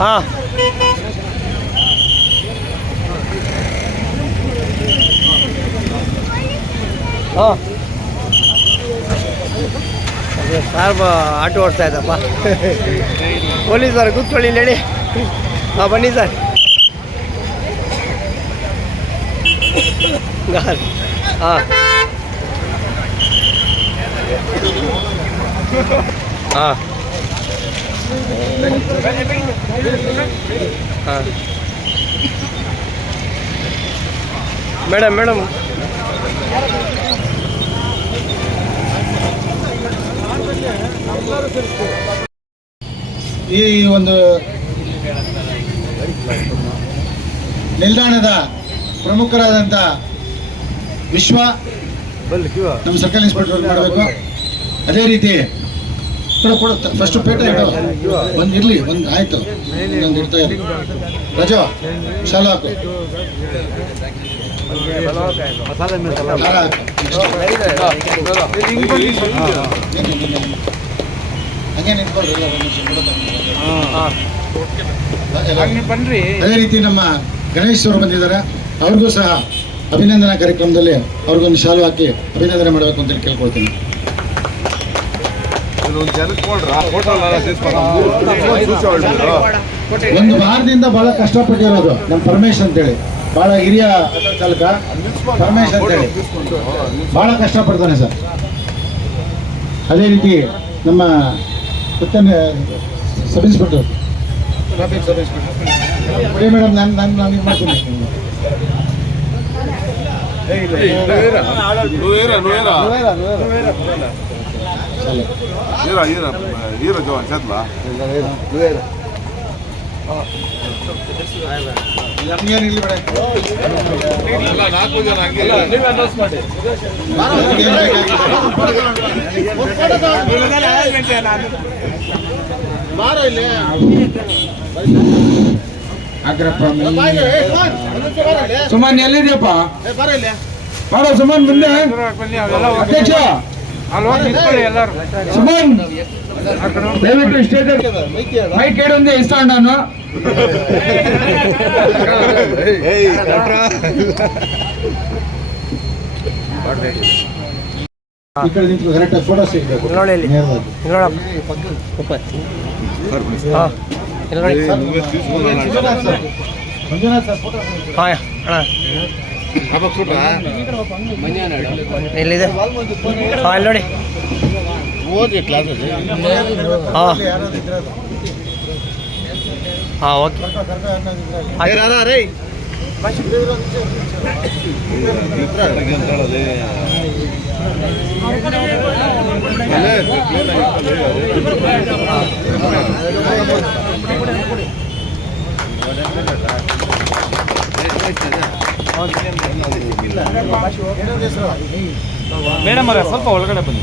ಹಾಂ ಹಾಂ ಸಾರ್ ಆಟ ಓಡಿಸ್ತಾ ಇದ್ದಪ್ಪ. ಪೊಲೀಸ್ ಸರ್ ಕೂತ್ಕೊಳ್ಳಿ ಹೇಳಿ. ಹಾಂ, ಬನ್ನಿ ಸರ್. ಹಾಂ. ಹಾಂ. ಹಾಂ. Madam madam. ಈ ಒಂದು ನಿಲ್ದಾಣದ ಪ್ರಮುಖರಾದಂಥ ವಿಶ್ವ ನಮ್ಮ ಸರ್ಕಲ್ ಇನ್ಸ್ಪೆಕ್ಟರ್ ಮಾಡಬೇಕು. ಅದೇ ರೀತಿ ಫಸ್ಟ್ ಪೇಟ ಇಡು. ಒಂದು ಇರಲಿ, ಒಂದು ಆಯ್ತು. ಇಡ್ತಾ ಇರಲಿ ರಜೋ, ಶಾಲಾ ಅದೇ ರೀತಿ ನಮ್ಮ ಗಣೇಶ್ ಅವರು ಬಂದಿದ್ದಾರೆ. ಅವ್ರಿಗೂ ಸಹ ಅಭಿನಂದನಾ ಕಾರ್ಯಕ್ರಮದಲ್ಲಿ ಅವ್ರಿಗೊಂದು ಶಾಲು ಹಾಕಿ ಅಭಿನಂದನೆ ಮಾಡಬೇಕು ಅಂತ ಕೇಳ್ಕೊಳ್ತೀನಿ. ಒಂದು ವಾರದಿಂದ ಬಹಳ ಕಷ್ಟಪಟ್ಟಿರೋದು ನಮ್ಮ ಪರಮೇಶ್ ಅಂತೇಳಿ. ಬಹಳ ಹಿರಿಯ ಆಟೋ ಚಾಲಕ ಪರಮೇಶ್ ಅಂತೇಳಿ ಬಹಳ ಕಷ್ಟಪಡ್ತಾನೆ ಸರ್ ಅದೇ ರೀತಿ ನಮ್ಮ sub inspector traffic sub inspector madam ನಾನು ನಾನು ನಾನು ಇದು ಮಾಡ್ತೀನಿ ಜವಾನ್ ಚತ್ಲಾ ಬೇಡ. ಸುಮನ್ ಎಲ್ಲಿದ್ಯಪ್ಪ? ಬಾರ ಸುಮನ್ ಮುಂದೆ ಅಧ್ಯಕ್ಷ. ಸುಮನ್. ದಯವಿಟ್ಟು ಸ್ಟೇಜ್ ಮೈಕ್ ಇಡೊಂದು ಇಸ್ತಾಂಡ್ ನಾನು ಎಲ್ಲಿದೆ? ನೋಡಿ. ಹಾಂ. ಹಾಂ ಓಕೆ. ಮೇಡಮ್ ಅವರೇ ಸ್ವಲ್ಪ ಒಳಗಡೆ ಬನ್ನಿ.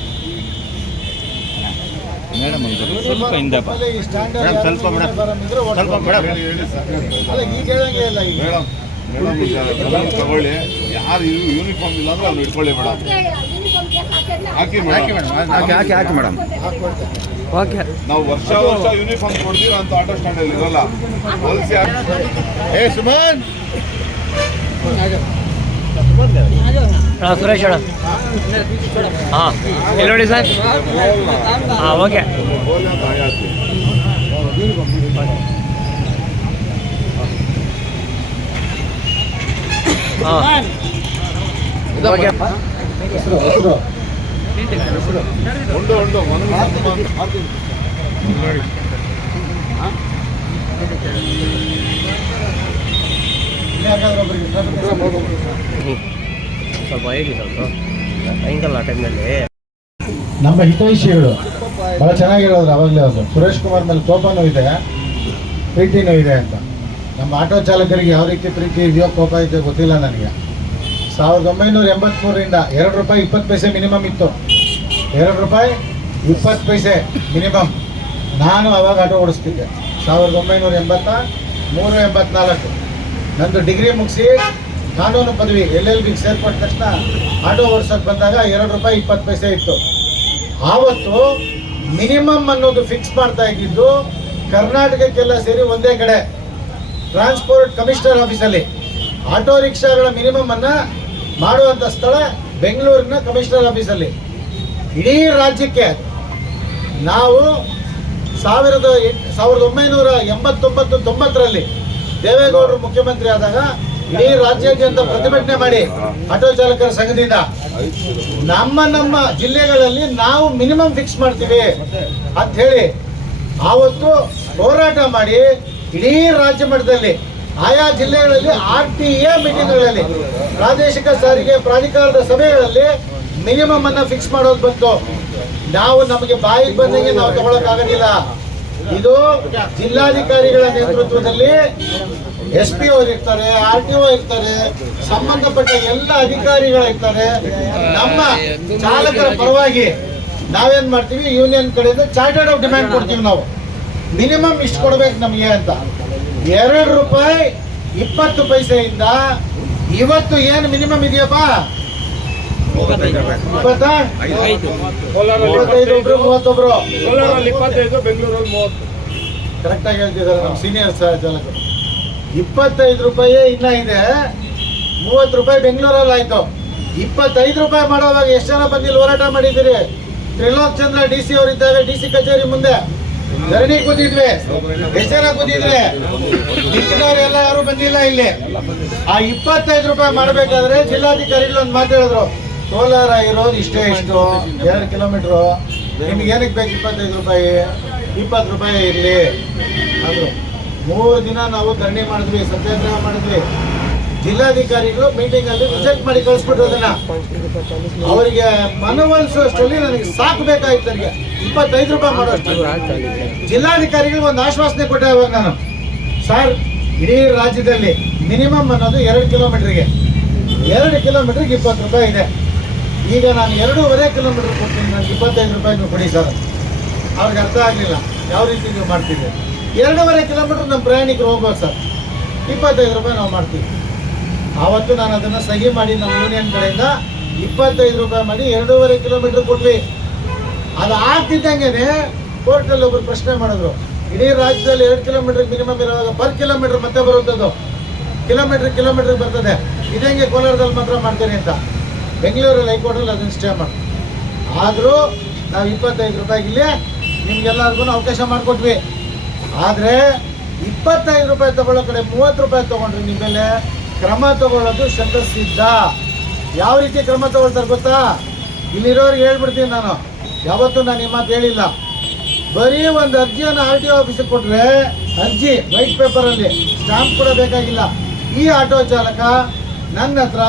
ಮೇಡಮ್ ಸ್ವಲ್ಪ ಹಿಂದೆ ಬಾ. ಸ್ವಲ್ಪ ಸ್ವಲ್ಪ ಮೇಡಮ್. ಇಲ್ಲ ಈಗ. ಮೇಡಮ್ ಮೇಡಮ್ ತಗೊಳ್ಳಿ. ಯಾರು ಯೂನಿಫಾರ್ಮ್ ಇಲ್ಲ ಅಂದ್ರೆ ಅವ್ನು ಇಟ್ಕೊಳ್ಳಿ ಮೇಡಮ್. ಹಾಕಿ ಮೇಡಮ್. ಹಾಕಿ ಹಾಕಿ ಹಾಕಿ ಮೇಡಮ್. ಓಕೆ ನಾವು ವರ್ಷ ವರ್ಷ ಯೂನಿಫಾರ್ಮ್ ಕೊಡ್ತೀರ ಅಂತ ಆಟೋ ಸ್ಟ್ಯಾಂಡ್ ಅಲ್ಲಿ ಇರಲ್ಲ. ಹೊಲಿಸಿ ಏ ಸುಮನ್! ಹಾಂ ಸುರೇಶ್ ಹೇಳ. ಹಾಂ ನೋಡಿ ಸರ್? ಹಾಂ ಹಾಂ. ಓಕೆ. ಹೆಸರು ಸ್ವಲ್ಪ ಹೇಳಿ ಸ್ವಲ್ಪ. ಸಾಯಂಕಾಲ ಟೈಮ್ನಲ್ಲಿ ನಮ್ಮ ಹಿತೈಷಿಗಳು ಬಹಳ ಚೆನ್ನಾಗಿರೋದ್ರೆ ಅವಾಗಲೇ ಅವರು ಸುರೇಶ್ ಕುಮಾರ್ ಮೇಲೆ ಕೋಪನೂ ಇದೆ. ಪ್ರೀತಿನೂ ಇದೆ ಅಂತ. ನಮ್ಮ ಆಟೋ ಚಾಲಕರಿಗೆ ಯಾವ ರೀತಿ ಪ್ರೀತಿ ಇದೆಯೋ ಕೋಪ ಇದೆಯೋ ಗೊತ್ತಿಲ್ಲ ನನಗೆ. ಸಾವಿರದ ಒಂಬೈನೂರ ಎಂಬತ್ತ್ಮೂರರಿಂದ ಎರಡು ರೂಪಾಯಿ ಇಪ್ಪತ್ತು ಪೈಸೆ ಮಿನಿಮಮ್ ಇತ್ತು. ಎರಡು ರೂಪಾಯಿ ಇಪ್ಪತ್ತು ಪೈಸೆ ಮಿನಿಮಮ್ ನಾನು ಅವಾಗ ಆಟೋ ಓಡಿಸ್ತಿದ್ದೆ. ಸಾವಿರದ ಒಂಬೈನೂರ ಎಂಬತ್ತ ಮೂರು ಎಂಬತ್ನಾಲ್ಕು. ನಂದು ಡಿಗ್ರಿ ಮುಗಿಸಿ ಕಾನೂನು ಪದವಿ ಎಲ್ ಎಲ್ ಬಿಗೆ ಸೇರ್ಪಟ್ಟ ತಕ್ಷಣ ಆಟೋ ಓಡಿಸೋಕೆ ಬಂದಾಗ ಎರಡು ರೂಪಾಯಿ ಇಪ್ಪತ್ತು ಪೈಸೆ ಇತ್ತು. ಆವತ್ತು ಮಿನಿಮಮ್ ಅನ್ನೋದು ಫಿಕ್ಸ್ ಮಾಡ್ತಾ ಇದ್ದಿದ್ದು ಕರ್ನಾಟಕಕ್ಕೆಲ್ಲ ಸೇರಿ ಒಂದೇ ಕಡೆ, ಟ್ರಾನ್ಸ್ಪೋರ್ಟ್ ಕಮಿಷನರ್ ಆಫೀಸಲ್ಲಿ. ಆಟೋ ರಿಕ್ಷಾಗಳ ಮಿನಿಮಮ್ ಅನ್ನು ಮಾಡುವಂಥ ಸ್ಥಳ ಬೆಂಗಳೂರಿನ ಕಮಿಷನರ್ ಆಫೀಸಲ್ಲಿ. ಇಡೀ ರಾಜ್ಯಕ್ಕೆ ನಾವು ಸಾವಿರದ ಸಾವಿರದ ಒಂಬೈನೂರ ಎಂಬತ್ತೊಂಬತ್ತು ತೊಂಬತ್ತರಲ್ಲಿ ದೇವೇಗೌಡರು ಮುಖ್ಯಮಂತ್ರಿ ಆದಾಗ ಇಡೀ ರಾಜ್ಯಾದ್ಯಂತ ಪ್ರತಿಭಟನೆ ಮಾಡಿ ಆಟೋ ಚಾಲಕರ ಸಂಘದಿಂದ ನಮ್ಮ ನಮ್ಮ ಜಿಲ್ಲೆಗಳಲ್ಲಿ ನಾವು ಮಿನಿಮಮ್ ಫಿಕ್ಸ್ ಮಾಡ್ತೀವಿ ಅಂತ ಹೇಳಿ ಆವತ್ತು ಹೋರಾಟ ಮಾಡಿ ಇಡೀ ರಾಜ್ಯ ಮಟ್ಟದಲ್ಲಿ, ಆಯಾ ಜಿಲ್ಲೆಗಳಲ್ಲಿ ಆರ್ ಟಿ ಎ ಮೀಟಿಂಗ್ಗಳಲ್ಲಿ, ಪ್ರಾದೇಶಿಕ ಸಾರಿಗೆ ಪ್ರಾಧಿಕಾರದ ಸಭೆಗಳಲ್ಲಿ ಮಿನಿಮಮ್ ಅನ್ನ ಫಿಕ್ಸ್ ಮಾಡೋದು ಬಂತು. ನಾವು ನಮಗೆ ಬಾಯಿಗೆ ಬಂದಂಗೆ ನಾವು ತಗೊಳಕ್ಕಾಗೋದಿಲ್ಲ. ಇದು ಜಿಲ್ಲಾಧಿಕಾರಿಗಳ ನೇತೃತ್ವದಲ್ಲಿ ಎಸ್ ಪಿ ಅವರು ಇರ್ತಾರೆ, ಆರ್ ಟಿ ಒ ಇರ್ತಾರೆ, ಸಂಬಂಧಪಟ್ಟ ಎಲ್ಲ ಅಧಿಕಾರಿಗಳು ಇರ್ತಾರೆ. ನಮ್ಮ ಚಾಲಕರ ಪರವಾಗಿ ನಾವೇನ್ ಮಾಡ್ತೀವಿ? ಯೂನಿಯನ್ ಕಡೆಯಿಂದ ಚಾರ್ಟರ್ಡ್ ಆಫ್ ಡಿಮ್ಯಾಂಡ್ ಕೊಡ್ತೀವಿ ನಾವು. ಮಿನಿಮಮ್ ಇಷ್ಟು ಕೊಡ್ಬೇಕು ನಮಗೆ ಅಂತ. ಎರಡು ರೂಪಾಯಿ ಇಪ್ಪತ್ತು ಪೈಸೆಯಿಂದ ಇವತ್ತು ಏನು ಮಿನಿಮಮ್ ಇದೆಯಪ್ಪ? ಇಪ್ಪತ್ತಾ? ಇಪ್ಪತ್ತೈದು ಒಬ್ರು ಮೂವತ್ತೊಬ್ರು ಕೋಲಾರಲ್ಲಿ ಇಪ್ಪತ್ತೈದು ಬೆಂಗಳೂರಲ್ಲಿ ಮೂವತ್ತು. ಕರೆಕ್ಟ್ ಆಗಿ ಹೇಳ್ತಿದ್ದಾರೆ ನಮ್ಮ ಸೀನಿಯರ್ ಚಾಲಕರು ಇಪ್ಪತ್ತೈದು ರೂಪಾಯಿ ಇನ್ನ ಇದೆ. ಮೂವತ್ತು ರೂಪಾಯಿ ಬೆಂಗಳೂರಲ್ಲಿ ಆಯ್ತು. ಇಪ್ಪತ್ತೈದು ರೂಪಾಯಿ ಮಾಡೋವಾಗ ಎಷ್ಟು ಜನ ಬಂದಿಲ್ಲ ಹೋರಾಟ ಮಾಡಿದಿರಿ ತ್ರಿಲೋಕ್ ಚಂದ್ರ ಡಿ ಸಿ ಅವರಿದ್ದಾಗ ಡಿ ಸಿ ಕಚೇರಿ ಮುಂದೆ. ಧರಣಿ ಕೂತಿದ್ವಿ ಎಷ್ಟು ಜನ ಕೂತಿದ್ವಿ ಎಲ್ಲ ಯಾರು ಬಂದಿಲ್ಲ ಇಲ್ಲಿ. ಆ ಇಪ್ಪತ್ತೈದು ರೂಪಾಯಿ ಮಾಡಬೇಕಾದ್ರೆ ಜಿಲ್ಲಾಧಿಕಾರಿಗಳು ಒಂದು ಮಾತಾಡಿದ್ರು ಹೇಳಿದ್ರು. ಕೋಲಾರ ಇರೋದು ಇಷ್ಟೇ. ಇಷ್ಟು ಎರಡು ಕಿಲೋಮೀಟ್ರು. ನಿಮ್ಗೆ ಏನಕ್ಕೆ ಬೇಕು ಇಪ್ಪತ್ತೈದು ರೂಪಾಯಿ? ಇಪ್ಪತ್ತು ರೂಪಾಯಿ ಇರಲಿ. ಅದು ಮೂರು ದಿನ ನಾವು ಧರಣಿ ಮಾಡಿದ್ವಿ ಸತ್ಯಾಗ್ರಹ ಮಾಡಿದ್ವಿ. ಜಿಲ್ಲಾಧಿಕಾರಿಗಳು ಮೀಟಿಂಗ್ ಅಲ್ಲಿ ರಿಜೆಕ್ಟ್ ಮಾಡಿ ಕಳಿಸ್ಬಿಟ್ರು ಅದನ್ನ. ಅವರಿಗೆ ಮನವೊಲಿಸುವಷ್ಟರಲ್ಲಿ ನನಗೆ ಸಾಕು ಬೇಕಾಗಿತ್ತು ನನಗೆ. ಇಪ್ಪತ್ತೈದು ರೂಪಾಯಿ ಮಾಡೋಷ್ಟು. ಜಿಲ್ಲಾಧಿಕಾರಿಗಳು ಒಂದು ಆಶ್ವಾಸನೆ ಕೊಟ್ಟೆ ಅವಾಗ ನಾನು. ಸರ್ ಇಡೀ ರಾಜ್ಯದಲ್ಲಿ ಮಿನಿಮಮ್ ಅನ್ನೋದು ಎರಡು ಕಿಲೋಮೀಟ್ರಿಗೆ. ಎರಡು ಕಿಲೋಮೀಟ್ರಿಗೆ ಇಪ್ಪತ್ತು ರೂಪಾಯಿ ಇದೆ. ಈಗ ನಾನು ಎರಡೂವರೆ ಕಿಲೋಮೀಟರ್ ಕೊಡ್ತೀನಿ ನನಗೆ ಇಪ್ಪತ್ತೈದು ರೂಪಾಯಿ ನೀವು ಕೊಡಿ ಸರ್. ಅವ್ರಿಗೆ ಅರ್ಥ ಆಗಲಿಲ್ಲ. ಯಾವ ರೀತಿ ನೀವು ಮಾಡ್ತೀವಿ ಎರಡೂವರೆ ಕಿಲೋಮೀಟರ್ ನಮ್ಮ ಪ್ರಯಾಣಿಕರು ಹೋಗ್ಬೋದು ಸರ್. ಇಪ್ಪತ್ತೈದು ರೂಪಾಯಿ ನಾವು ಮಾಡ್ತೀವಿ. ಆವತ್ತು ನಾನು ಅದನ್ನು ಸಹಿ ಮಾಡಿ ನಮ್ಮ ಯೂನಿಯನ್ ಕಡೆಯಿಂದ ಇಪ್ಪತ್ತೈದು ರೂಪಾಯಿ ಮಾಡಿ ಎರಡೂವರೆ ಕಿಲೋಮೀಟರ್ ಕೊಟ್ವಿ. ಅದು ಆಗ್ತಿದ್ದಂಗೆ ಕೋರ್ಟಲ್ಲಿ ಒಬ್ಬರು ಪ್ರಶ್ನೆ ಮಾಡಿದ್ರು. ಇಡೀ ರಾಜ್ಯದಲ್ಲಿ ಎರಡು ಕಿಲೋಮೀಟರ್ ಮಿನಿಮಮ್ ಇರುವಾಗ ಪರ್ ಕಿಲೋಮೀಟರ್ ಮತ್ತೆ ಬರುತ್ತದು? ಕಿಲೋಮೀಟರ್ ಕಿಲೋಮೀಟರ್ ಬರ್ತದೆ. ಇದಂಗೆ ಕೋಲಾರದಲ್ಲಿ ಮಾತ್ರ ಮಾಡ್ತೀನಿ ಅಂತ. ಬೆಂಗಳೂರಲ್ಲಿ ಹೈಕೋರ್ಟಲ್ಲಿ ಅದನ್ನು ಸ್ಟೇ ಮಾಡಿ. ಆದರೂ ನಾವು ಇಪ್ಪತ್ತೈದು ರೂಪಾಯಿಗಿಲ್ಲೇ ನಿಮ್ಗೆಲ್ಲರಿಗೂ ಅವಕಾಶ ಮಾಡಿಕೊಟ್ವಿ. ಆದರೆ ಇಪ್ಪತ್ತೈದು ರೂಪಾಯಿ ತಗೊಳ್ಳೋ ಕಡೆ ಮೂವತ್ತು ರೂಪಾಯಿ ತೊಗೊಂಡ್ರೆ ನಿಮ್ಮ ಮೇಲೆ, ಕ್ರಮ ತಗೊಳ್ಳೋದು ಶತಸಿದ್ಧ ಯಾವ ರೀತಿ ಕ್ರಮ ತಗೊಳ್ತಾರೆ ಗೊತ್ತಾ? ಇಲ್ಲಿರೋರಿಗೆ ಹೇಳ್ಬಿಡ್ತೀನಿ ನಾನು. ಯಾವತ್ತೂ ನಾನು ಈ ಹೇಳಿಲ್ಲ. ಬರೀ ಒಂದು ಅರ್ಜಿಯನ್ನು ಆರ್ ಟಿ ಒ ಆಫೀಸಿಗೆ ಕೊಟ್ಟರೆ ಅರ್ಜಿ, ವೈಟ್ ಪೇಪರಲ್ಲಿ, ಸ್ಟಾಂಪ್ ಕೂಡ ಬೇಕಾಗಿಲ್ಲ. ಈ ಆಟೋ ಚಾಲಕ ನನ್ನ ಹತ್ರ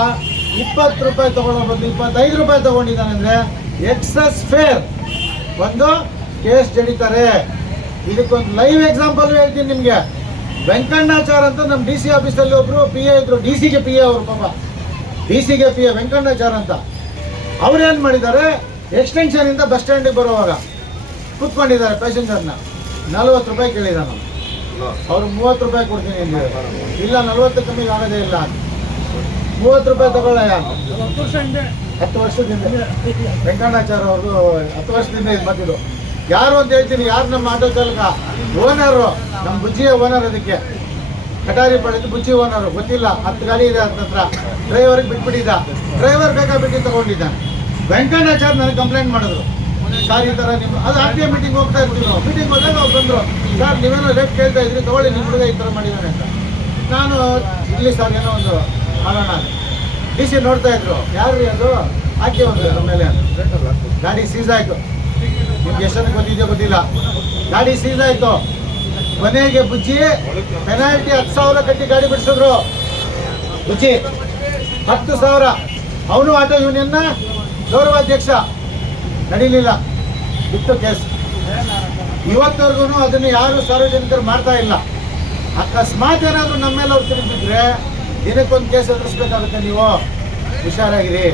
ಇಪ್ಪತ್ತು ರೂಪಾಯಿ ತಗೊಳ್ಳೋ ಬದಲು ಇಪ್ಪತ್ತೈದು ರೂಪಾಯಿ ತಗೊಂಡಿದ್ದಾನೆ ಅಂದರೆ ಎಕ್ಸಸ್ ಫೇರ್. ಒಂದು ಕೇಸ್ ಜಡಿತಾರೆ. ಇದಕ್ಕೊಂದು ಲೈವ್ ಎಕ್ಸಾಂಪಲ್ ಹೇಳ್ತೀನಿ ನಿಮಗೆ. ವೆಂಕಣ್ಣಾಚಾರ್ ಅಂತ ನಮ್ಮ ಡಿ ಸಿ ಆಫೀಸಲ್ಲಿ ಒಬ್ಬರು ಪಿ ಎ ಇದ್ರು. ಡಿ ಸಿಗೆ ಪಿ ಎ ಅವರು ಪಾಪ. ಡಿ ಸಿಗೆ ಪಿ ಎ ವೆಂಕಣ್ಣಾಚಾರ್ ಅಂತ. ಅವ್ರೇನು ಮಾಡಿದ್ದಾರೆ? ಎಕ್ಸ್ಟೆನ್ಷನ್ ಇಂದ ಬಸ್ ಸ್ಟ್ಯಾಂಡಿಗೆ ಬರುವಾಗ ಕೂತ್ಕೊಂಡಿದ್ದಾರೆ ಪ್ಯಾಸೆಂಜರ್ನ ನಲ್ವತ್ತು ರೂಪಾಯಿ ಕೇಳಿದಾನು ಅವ್ರು ಮೂವತ್ತು ರೂಪಾಯಿ ಕೊಡ್ತೀನಿ. ಇಲ್ಲ ನಲ್ವತ್ತು ಕಮ್ಮಿಗೆ ಆಗೋದೇ ಇಲ್ಲ ಅಂತ. ಮೂವತ್ತು ರೂಪಾಯಿ ತಗೊಳ್ಳ ಹತ್ತು ವರ್ಷದಿಂದ ವೆಂಕಣ್ಣಾಚಾರ್ಯ ಅವ್ರದ್ದು ಹತ್ತು ವರ್ಷದಿಂದ ಇದು ಬಂದಿದ್ದು. ಯಾರು ಅಂತ ಹೇಳ್ತೀನಿ ಯಾರು ನಮ್ಮ ಆಟೋ ಚಾಲಕ? ಓನರು ನಮ್ಮ ಬುಜ್ಜಿಯ ಓನರ್ ಅದಕ್ಕೆ. ಕಟಾರಿ ಪಡೆದು ಬುಜ್ಜಿ ಓನರು ಗೊತ್ತಿಲ್ಲ. ಹತ್ತು ಗಾಡಿ ಇದೆ ಅಂತ ಹತ್ರ ಡ್ರೈವರ್ಗೆ ಬಿಟ್ಬಿಟ್ಟಿದ್ದ. ಡ್ರೈವರ್ ಬೇಕಾಬಿಟ್ಟು ತಗೊಂಡಿದ್ದ. ವೆಂಕಣ್ಣಾಚಾರ್ಯ ನನಗೆ ಕಂಪ್ಲೇಂಟ್ ಮಾಡಿದ್ರು. ಸರ್ ಈ ಥರ ನಿಮ್ಮ ಅದು ಆರ್ ಟಿ ಎ ಮೀಟಿಂಗ್ ಹೋಗ್ತಾ ಇರ್ತೀವಿ ನಾವು. ಮೀಟಿಂಗ್ ಹೋದಾಗ ಅವ್ರು ಬಂದರು. ಸರ್ ನೀವೇನೋ ರೇಟ್ ಕೇಳ್ತಾ ಇದ್ರಿ ತಗೊಳ್ಳಿ ನಿಮ್ಮ ಹುಡುಗ ಈ ಥರ ಮಾಡಿದ್ದಾನೆ ಅಂತ. ನಾನು ಇಲ್ಲಿ ಸರ್ ಏನೋ ಒಂದು ಮಾಡೋಣ ಡಿ ಸಿ ನೋಡ್ತಾ ಇದ್ರು. ಯಾರು ಅದು? ಹಾಕಿ ಒಂದು ನಮ್ಮ ಮೇಲೆ. ಗಾಡಿ ಸೀಸ್ ಆಯ್ತು. ನಿಮ್ಗೆ ಎಷ್ಟು ಗೊತ್ತಿದ್ಯೋ ಗೊತ್ತಿಲ್ಲ. ಗಾಡಿ ಸೀಸ್ ಆಯ್ತು. ಕೊನೆಗೆ ಬುಜ್ಜಿ ಪೆನಾಲ್ಟಿ ಹತ್ತು ಸಾವಿರ ಕಟ್ಟಿ ಗಾಡಿ ಬಿಡಿಸಿದ್ರು. ಬುಜ್ಜಿ, ಹತ್ತು ಸಾವಿರ. ಅವನು ಆಟೋ ಯೂನಿಯನ್ನ ಗೌರವಾಧ್ಯಕ್ಷ. ನಡೀಲಿಲ್ಲ. ಬಿತ್ತು ಕೇಸ್ ಇವತ್ತವರೆಗೂ ಅದನ್ನು ಯಾರು ಸಾರ್ವಜನಿಕರು ಮಾಡ್ತಾ ಇಲ್ಲ. ಅಕಸ್ಮಾತ್ ಏನಾದರೂ ನಮ್ಮ ಮೇಲೆ ಅವ್ರು ತಿರುಗಿದ್ರೆ ದಿನಕ್ಕೊಂದು ಕೇಸ್ ಎದುರಿಸ್ಬೇಕಾಗುತ್ತೆ ನೀವು. ಹುಷಾರಾಗಿರಿ.